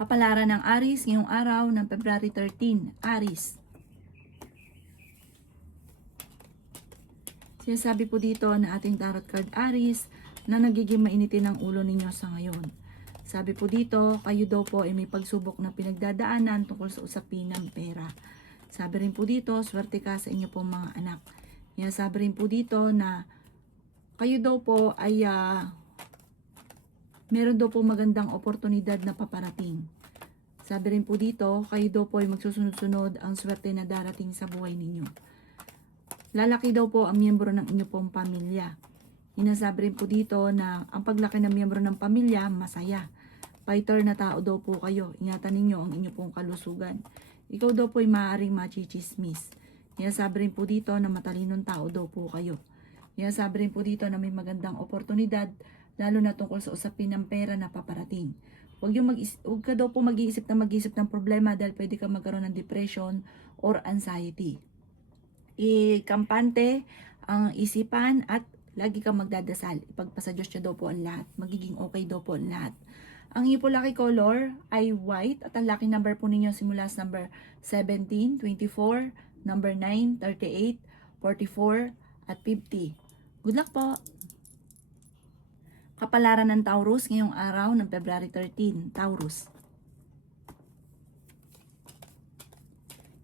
Kapalaran ng Aries ngayong araw ng February 13. Aries. Sinasabi po dito na ating tarot card Aries na nagiging mainitin ang ulo ninyo sa ngayon. Sabi po dito, kayo daw po ay may pagsubok na pinagdadaanan tungkol sa usapin ng pera. Sabi rin po dito, swerte ka sa inyo pong mga anak. Sabi rin po dito na kayo daw po ay meron daw po magandang oportunidad na paparating. Sabi rin po dito, kayo daw po ay magsusunod-sunod ang swerte na darating sa buhay ninyo. Lalaki daw po ang miyembro ng inyo pong pamilya. Inasabi rin po dito na ang paglaki ng miyembro ng pamilya, masaya. Fighter na tao daw po kayo. Ingatan ninyo ang inyo pong kalusugan. Ikaw daw po ay maaaring machichismis. Inasabi rin po dito na matalinong tao daw po kayo. Inasabi rin po dito na may magandang oportunidad lalo na tungkol sa usapin ng pera na paparating. Huwag ka daw po mag-iisip ng problema dahil pwede ka magkaroon ng depression or anxiety. Ikampante ang isipan at lagi kang magdadasal. Ipagpasa Diyos niya daw po ang lahat. Magiging okay daw po ang lahat. Ang inyo po lucky color ay white at ang lucky number po ninyo simula sa number 17, 24, number 9, 38, 44, at 50. Good luck po! Kapalaran ng Taurus ngayong araw ng February 13. Taurus.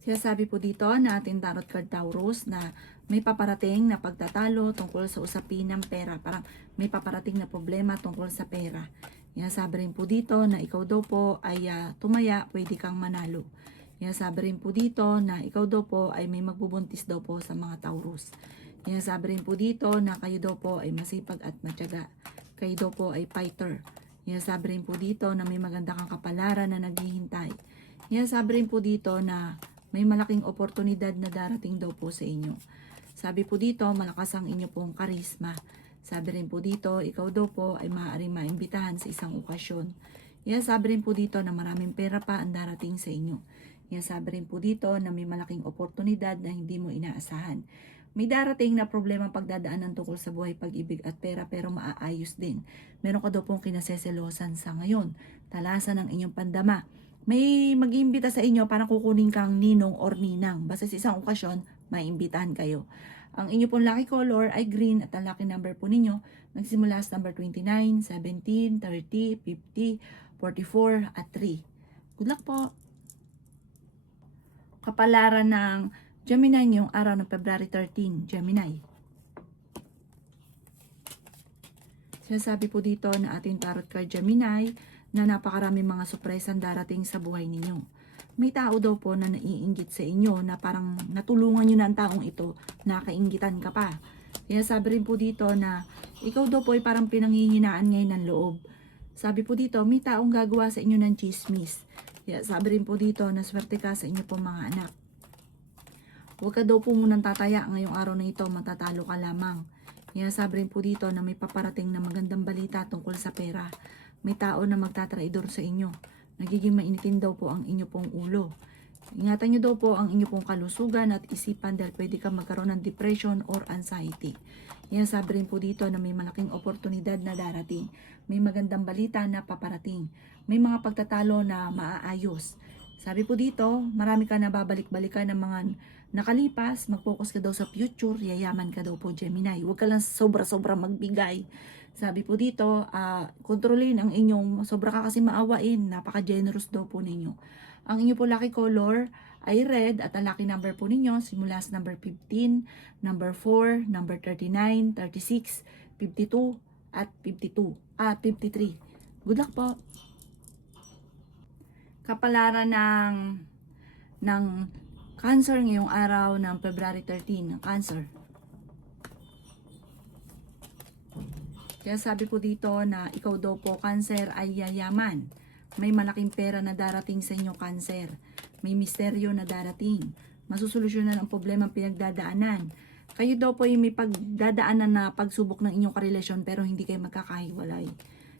Sinasabi po dito na ating tarot card Taurus na may paparating na pagtatalo tungkol sa usapin ng pera. Parang may paparating na problema tungkol sa pera. Sinasabi rin po dito na ikaw daw po ay tumaya, pwede kang manalo. Sinasabi rin po dito na ikaw daw po ay may magbubuntis daw po sa mga Taurus. Sinasabi rin po dito na kayo daw po ay masipag at matyaga. Kayo daw po ay fighter. Sinasabi rin po dito na may maganda kang kapalaran na naghihintay. Sinasabi rin po dito na may malaking oportunidad na darating daw po sa inyo. Sabi po dito, malakas ang inyo pong karisma. Sabi rin po dito, ikaw daw po ay maaaring maimbitahan sa isang okasyon. Sabi rin po dito na maraming pera pa ang darating sa inyo. Sabi rin po dito na may malaking oportunidad na hindi mo inaasahan. May darating na problema pagdadaanan tungkol sa buhay, pag-ibig at pera pero maaayos din. Meron ka daw pong kinaseselosan sa ngayon. Talasan ang inyong pandama. May mag-iimbita sa inyo para kukunin kang ninong or ninang. Basta sa isang okasyon, maiimbitahan kayo. Ang inyo pong lucky color ay green at ang lucky number po ninyo nagsimula sa number 29, 17, 30, 50, 44 at 3. Good luck po! Kapalaran ng Gemini ngayong araw ng February 13, Gemini. Sinasabi po dito na ating tarot card Gemini na napakaraming mga surpresang darating sa buhay ninyo. May tao daw po na naiinggit sa inyo na parang natulungan nyo na ang taong ito, nakainggitan ka pa. Sinasabi rin po dito na ikaw daw po ay parang pinanghihinaan ngayon ng loob. Sabi po dito, may taong gagawa sa inyo ng chismis. Sabi rin po dito na swerte ka sa inyo po mga anak. Huwag ka daw po munang tataya ngayong araw na ito, matatalo ka lamang. Sabi rin po dito na may paparating na magandang balita tungkol sa pera. May tao na magtatraidor sa inyo. Nagiging mainitin daw po ang inyo pong ulo. Ingatan nyo daw po ang inyo pong kalusugan at isipan dahil pwede ka magkaroon ng depression or anxiety. Sabi rin po dito na may malaking oportunidad na darating. May magandang balita na paparating. May mga pagtatalo na maaayos. Sabi po dito, marami ka na babalik-balikan ng mga nakalipas, mag-focus ka daw sa future, yayaman ka daw po Gemini. Huwag ka lang sobra-sobra magbigay. Sabi po dito, kontrolin ang inyong, sobra ka kasi maawain, napaka-generous daw po ninyo. Ang inyo po lucky color ay red at ang lucky number po ninyo simula sa number 15, number 4, number 39, 36, 52, at 53. Good luck po! Kapalaran ng Cancer ngayong araw ng February 13, Cancer. Kaya sabi po dito na ikaw daw po Cancer ay yayaman. May malaking pera na darating sa inyo Cancer. May misteryo na darating. Masusolusyonan ang problema pinagdadaanan. Kayo daw po yung may pagdadaanan na pagsubok ng inyong karelasyon pero hindi kayo magkakahiwalay.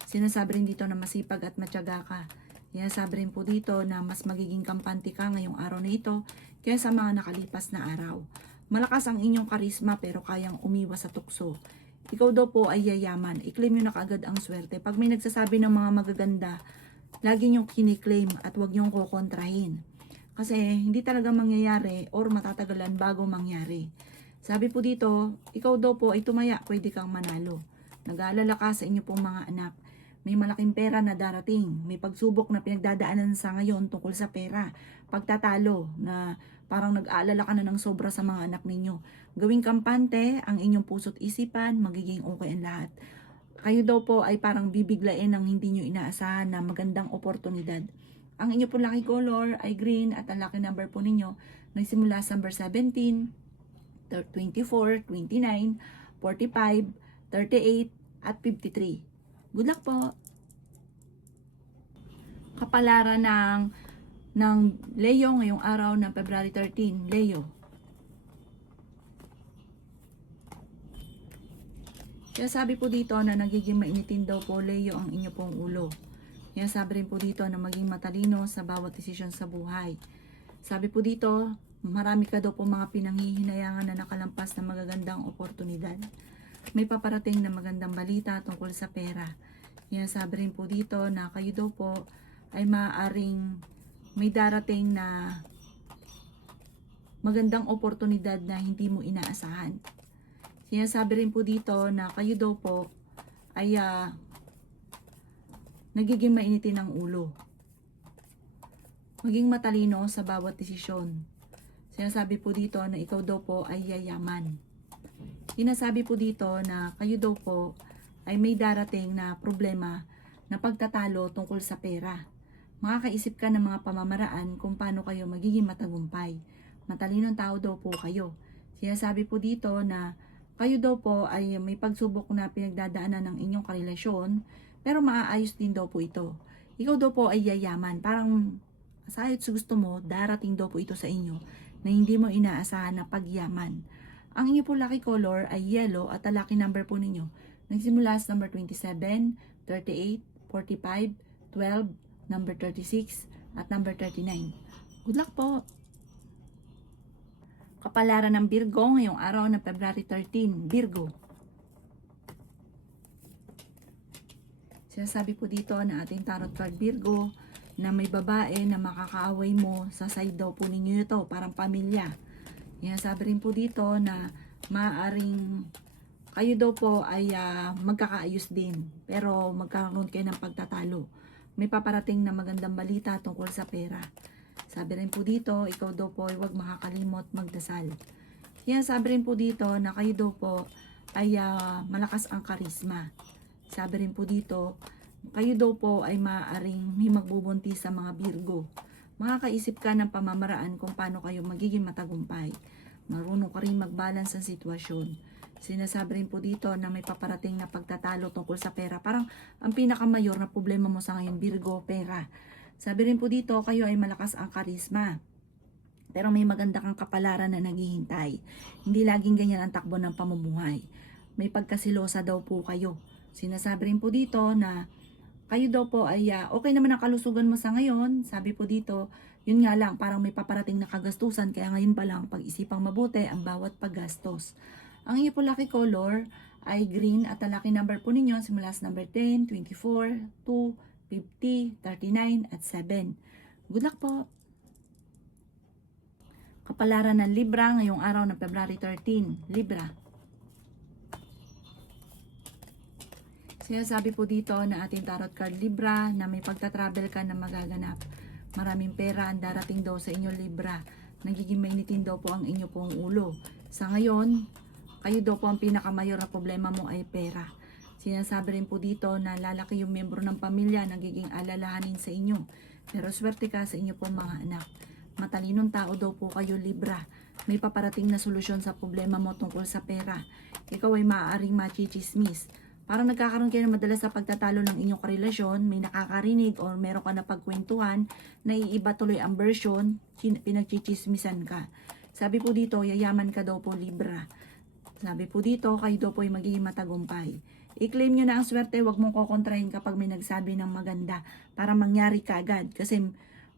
Sinasabi rin dito na masipag at matyaga ka. Sabi rin po dito na mas magiging kampante ka ngayong araw na ito kaysa sa mga nakalipas na araw. Malakas ang inyong karisma pero kayang umiwas sa tukso. Ikaw daw po ay yayaman. I-claim nyo na kaagad ang swerte. Pag may nagsasabi ng mga magaganda lagi nyong kiniklaim at huwag nyong kukontrahin. Kasi hindi talaga mangyayari or matatagalan bago mangyari. Sabi po dito, ikaw daw po ay tumaya, pwede kang manalo. Nag-aalala ka sa inyo pong mga anak. May malaking pera na darating. May pagsubok na pinagdadaanan sa ngayon tungkol sa pera. Pagtatalo na parang nag-aalala ka na ng sobra sa mga anak ninyo. Gawing kampante ang inyong puso't isipan, magiging okay ang lahat. Kayo daw po ay parang bibiglain ng hindi nyo inaasahan na magandang oportunidad. Ang inyo po lucky color ay green at ang lucky number po ninyo nagsimula sa number 17, 24, 29, 45, 38, at 53. Good luck po! Kapalaran ng Leo ngayong araw ng February 13. Leo. Kaya sabi po dito na nagiging mainitin daw po Leo ang inyo pong ulo. Kaya sabi rin po dito na maging matalino sa bawat desisyon sa buhay. Sabi po dito, marami ka daw po mga pinanghihinayangan na nakalampas na magagandang oportunidad. May paparating na magandang balita tungkol sa pera. Kaya sabi rin po dito na kayo daw po ay maaaring may darating na magandang oportunidad na hindi mo inaasahan. Kaya sabi rin po dito na kayo daw po ay nagiging mainitin ang ulo. Maging matalino sa bawat desisyon. Sinasabi po dito na ikaw daw po ay yayaman. Sinasabi po dito na kayo daw po ay may darating na problema na pagtatalo tungkol sa pera. Makakaisip ka ng mga pamamaraan kung paano kayo magiging matagumpay. Matalinong tao daw po kayo. Sinasabi po dito na kayo daw po ay may pagsubok na pinagdadaanan ng inyong karelasyon, pero maaayos din daw po ito. Ikaw daw po ay yayaman. Parang sayot sa gusto mo, darating daw po ito sa inyo na hindi mo inaasahan na pagyaman. Ang inyo po lucky color ay yellow at ang lucky number po ninyo nagsimula sa number 27, 38, 45, 12, number 36, at number 39. Good luck po! Kapalaran ng Virgo ngayong araw ng February 13. Virgo. Sinasabi po dito na ating tarot card Virgo na may babae na makakaaway mo sa side daw po ninyo ito, parang pamilya. Sinasabi rin po dito na maaaring kayo daw po ay magkakaayos din, pero magkakaroon kayo ng pagtatalo. May paparating na magandang balita tungkol sa pera. Sabi rin po dito, ikaw daw po ay huwag makakalimot magdasal. Kaya sabi rin po dito na kayo daw po ay malakas ang karisma. Sabi rin po dito, kayo daw po ay maaaring may magbubuntis sa mga Virgo. Makakaisip ka ng pamamaraan kung paano kayo magiging matagumpay. Marunong ka rin mag-balance ang sitwasyon. Sinasabi rin po dito na may paparating na pagtatalo tungkol sa pera. Parang ang pinakamayor na problema mo sa ngayon, Virgo, pera. Sabi rin po dito, kayo ay malakas ang karisma. Pero may maganda kang kapalaran na naghihintay. Hindi laging ganyan ang takbo ng pamumuhay. May pagkasilosa daw po kayo. Sinasabi rin po dito na kayo daw po ay okay naman ang kalusugan mo sa ngayon. Sabi po dito, yun nga lang, parang may paparating na kagastusan. Kaya ngayon pa lang, pag-isipang mabuti ang bawat paggastos. Ang inyo po lucky color ay green at ang lucky number po ninyo simula sa number 10, 24, 2, 50, 39, at 7. Good luck po! Kapalaran ng Libra ngayong araw ng February 13. Libra. Sinasabi po dito na ating tarot card Libra na may pagta-travel ka na magaganap. Maraming pera ang darating daw sa inyo Libra. Nagiging mainitin daw po ang inyo pong ulo. Sa ngayon, kayo daw po ang pinakamayor na problema mo ay pera. Sinasabi rin po dito na lalaki yung miyembro ng pamilya, nagiging alalahanin sa inyo. Pero swerte ka sa inyo pong mga anak. Matalinong tao daw po kayo Libra. May paparating na solusyon sa problema mo tungkol sa pera. Ikaw ay maaaring machichismis. Parang nagkakaroon kayo ng madalas sa pagtatalo ng inyong karelasyon, may nakakarinig or meron ka na pagkwentuhan, naiiba tuloy ang version, pinagchichismisan ka. Sabi po dito, yayaman ka daw po Libra. Sabi po dito, kayo daw po ay magiging matagumpay. I-claim nyo na ang swerte, huwag mong kokontrahin kapag may nagsabi ng maganda para mangyari kaagad. Kasi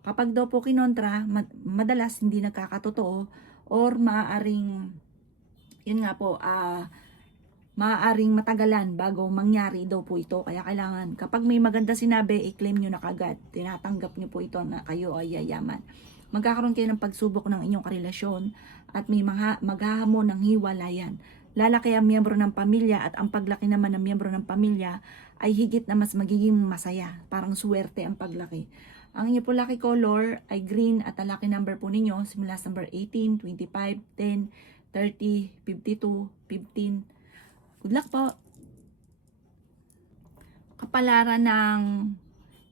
kapag daw po kinontra, madalas hindi nagkakatotoo or maaaring, yun nga po, maaaring matagalan bago mangyari daw po ito. Kaya kailangan, kapag may maganda sinabi, i-claim nyo na kagad. Tinatanggap nyo po ito na kayo ay yayaman. Magkakaroon kayo ng pagsubok ng inyong karelasyon at may maghahamon ng hiwalayan. Lalaki ang miyembro ng pamilya at ang paglaki naman ng miyembro ng pamilya ay higit na mas magiging masaya. Parang suwerte ang paglaki. Ang inyo po lucky color ay green at ang lucky number po ninyo simula sa number 18, 25, 10, 30, 52, 15. Good luck po! Kapalaran ng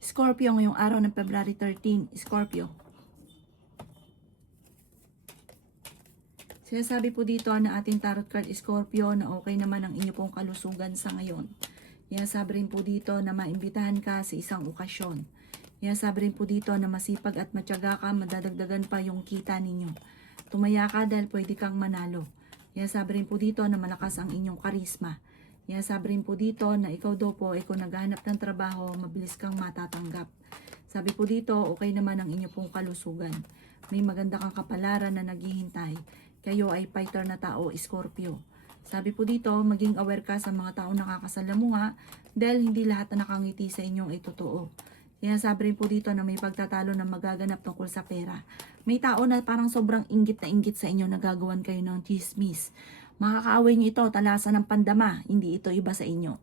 Scorpio ngayong araw ng February 13, Scorpio. Sinasabi po dito na ating tarot card Scorpio na okay naman ang inyo pong kalusugan sa ngayon. Sinasabi rin po dito na maimbitahan ka sa isang okasyon. Sinasabi rin po dito na masipag at matyaga ka, madadagdagan pa yung kita ninyo. Tumaya ka dahil pwede kang manalo. Sinasabi rin po dito na malakas ang inyong karisma. Sinasabi rin po dito na ikaw daw po ay kung naghahanap ng trabaho, mabilis kang matatanggap. Sabi po dito, okay naman ang inyo pong kalusugan. May maganda kang kapalaran na naghihintay. Kayo ay fighter na tao, Scorpio. Sabi po dito, maging aware ka sa mga taong nakakasalamuha dahil hindi lahat na nakangiti sa inyong ay totoo. Sinasabi rin po dito na may pagtatalo na magaganap tungkol sa pera. May tao na parang sobrang inggit na inggit sa inyo, nagagawan kayo ng chismis. Makakaaway nyo ito, talasan ng pandama, hindi ito iba sa inyo.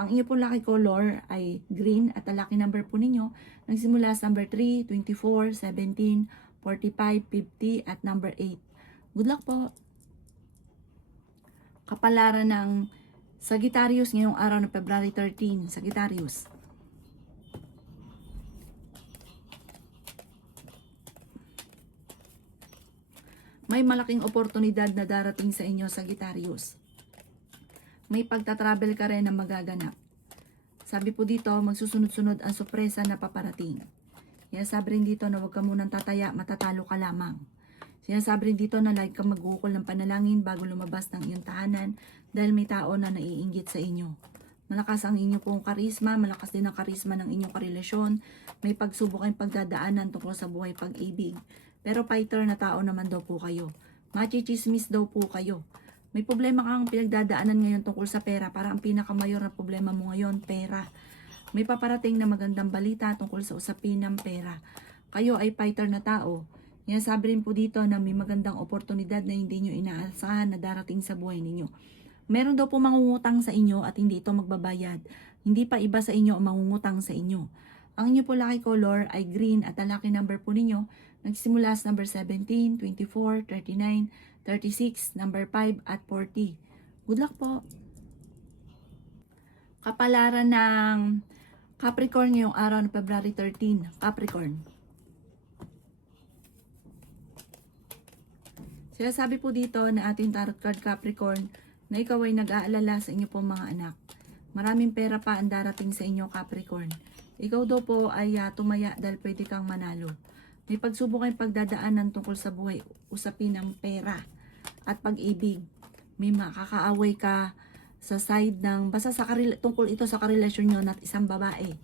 Ang inyo po lucky color ay green at ang lucky number po ninyo nagsimula sa number 3, 24, 17, 45, 50 at number 8. Good luck po! Kapalaran ng Sagittarius ngayong araw ng February 13, Sagittarius. May malaking oportunidad na darating sa inyo, Sagittarius. May pagtatravel ka rin na magaganap. Sabi po dito, magsusunod-sunod ang sorpresa na paparating. Sabi rin dito na huwag ka munang tataya, matatalo ka lamang. Sinasabi rin dito na like ka mag-uukol ng panalangin bago lumabas ng iyong tahanan dahil may tao na naiinggit sa inyo. Malakas ang inyo pong karisma, malakas din ang karisma ng inyong karelasyon. May pagsubok kayong pagdadaanan tungkol sa buhay pag-ibig. Pero fighter na tao naman daw po kayo. Machichismis daw po kayo. May problema kang pinagdadaanan ngayon tungkol sa pera. Para ang pinakamayor na problema mo ngayon, pera. May paparating na magandang balita tungkol sa usapin ng pera. Kayo ay fighter na tao. Sabi rin po dito na may magandang oportunidad na hindi nyo inaasahan na darating sa buhay ninyo. Meron daw po mangungutang sa inyo at hindi ito magbabayad. Hindi pa iba sa inyo ang mangungutang sa inyo. Ang inyo po lucky color ay green at ang lucky number po ninyo nagsimula sa number 17, 24, 39, 36, number 5 at 40. Good luck po! Kapalaran ng Capricorn ngayong araw ng February 13, Capricorn. Sinasabi po dito na ating tarot card Capricorn na ikaw ay nag-aalala sa inyo pong mga anak. Maraming pera pa ang darating sa inyo, Capricorn. Ikaw daw po ay tumaya dahil pwede kang manalo. May pagsubok kayong pagdadaanan tungkol sa buhay, usapin ng pera at pag-ibig. May makakaaway ka sa side ng, basta sa tungkol ito sa karelasyon nyo at isang babae.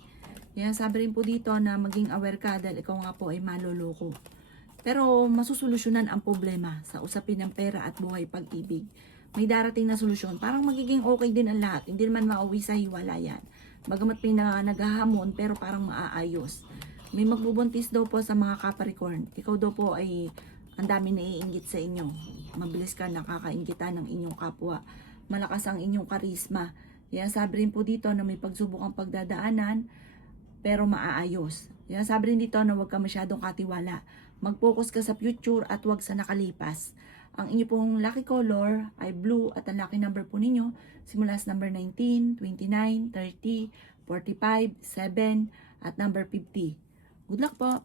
Sabi rin po dito na maging aware ka dahil ikaw nga po ay maloloko. Pero masusolusyonan ang problema sa usapin ng pera at buhay pag-ibig. May darating na solusyon. Parang magiging okay din ang lahat. Hindi naman mauwi sa hiwalayan. Bagamat may naghahamon pero parang maaayos. May magbubuntis daw po sa mga Capricorn. Ikaw daw po ay ang dami naiinggit sa inyo. Mabilis ka nakakainggitan ng inyong kapwa. Malakas ang inyong karisma. Sabi rin po dito na may pagsubok ang pagdadaanan pero maaayos. Sabi rin dito na huwag ka masyadong katiwala. Mag-focus ka sa future at huwag sa nakalipas. Ang inyo pong lucky color ay blue at ang lucky number po ninyo simula sa number 19, 29, 30, 45, 7 at number 50. Good luck po!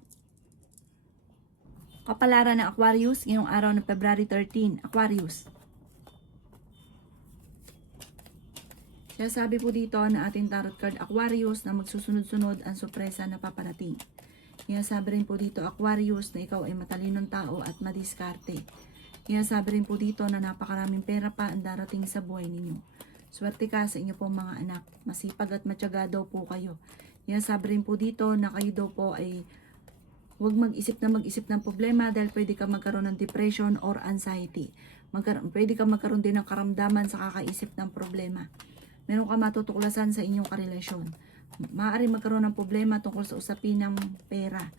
Kapalaran ng Aquarius ngayong araw ng February 13, Aquarius. Sabi po dito na ating tarot card Aquarius na magsusunod-sunod ang sorpresa na paparating. Sabi rin po dito Aquarius na ikaw ay matalinong tao at madiskarte. Sabi rin po dito na napakaraming pera pa ang darating sa buhay ninyo. Swerte ka sa inyo pong mga anak. Masipag at matyaga daw po kayo. Sabi rin po dito na kayo daw po ay huwag mag-isip ng problema dahil pwede ka magkaroon ng depression or anxiety. Pwede ka magkaroon din ng karamdaman sa kakaisip ng problema. Meron ka matutuklasan sa inyong karelasyon. Maaari magkaroon ng problema tungkol sa usapin ng pera.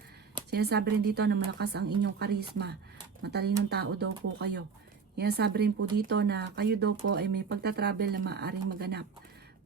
Sinasabi rin dito na malakas ang inyong karisma. Matalinong tao daw po kayo. Sinasabi rin po dito na kayo daw po ay may pagtatravel na maaaring maganap.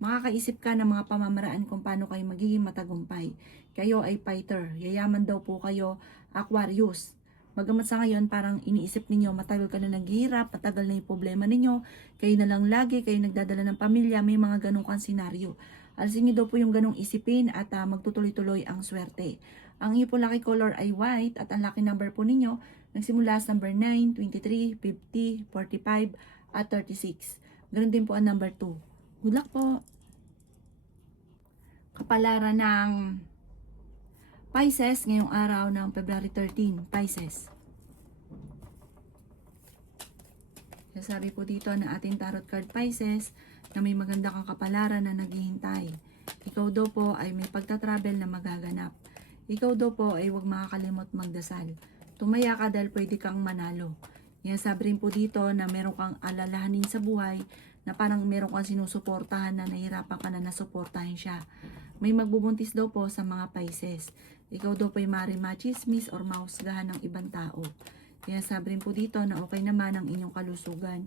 Makakaisip ka ng mga pamamaraan kung paano kayo magiging matagumpay. Kayo ay fighter. Yayaman daw po kayo, Aquarius. Bagamat sa ngayon parang iniisip ninyo matagal ka na naghihirap, matagal na yung problema ninyo, kayo na lang lagi, kayo nagdadala ng pamilya, may mga ganong kang senaryo. Alisin nyo daw po yung ganong isipin at magtutuloy-tuloy ang swerte. Ang iyo po lucky color ay white at ang lucky number po ninyo nagsimula sa number 9, 23, 50, 45 at 36. Ganun din po ang number 2. Good luck po! Kapalaran ng Pisces ngayong araw ng February 13, Pisces. Sabi po dito na ating tarot card Pisces na may maganda kang kapalaran na naghihintay. Ikaw daw po ay may pagtatravel na magaganap. Ikaw daw po ay huwag makakalimot magdasal. Tumaya ka dahil pwede kang manalo. Sabi rin po dito na meron kang alalahanin sa buhay na parang meron kang sinusuportahan na nahirapan ka na nasuportahan siya. May magbubuntis daw po sa mga Pisces. Ikaw daw po ay maaaring machismis or mahusgahan ng ibang tao. Sabi rin po dito na okay naman ang inyong kalusugan.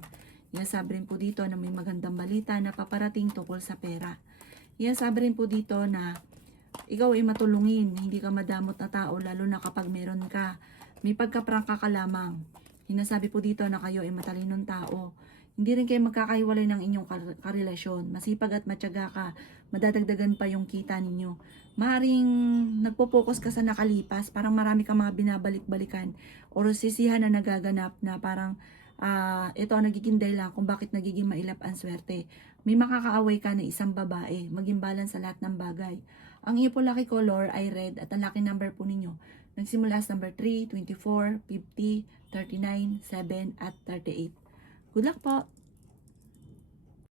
Sabi rin po dito na may magandang balita na paparating tungkol sa pera. Sabi rin po dito na ikaw ay matulungin, hindi ka madamot na tao lalo na kapag meron ka. May pagkaprangka ka lamang. Sinasabi po dito na kayo ay matalinong tao. Hindi rin kayo magkakahiwalay ng inyong karelasyon. Masipag at matyaga ka, madadagdagan pa yung kita ninyo. Maaring nagpo-focus ka sa nakalipas, parang marami kang mga binabalik-balikan o sisihan na nagaganap na parang ito ang nagiging dahilan kung bakit nagiging mailap ang swerte. May makakaaway ka na isang babae, maging balance sa lahat ng bagay. Ang iyo po lucky color ay red at ang lucky number po ninyo nagsimula sa number 3, 24, 50, 39, 7 at 38. Good luck po!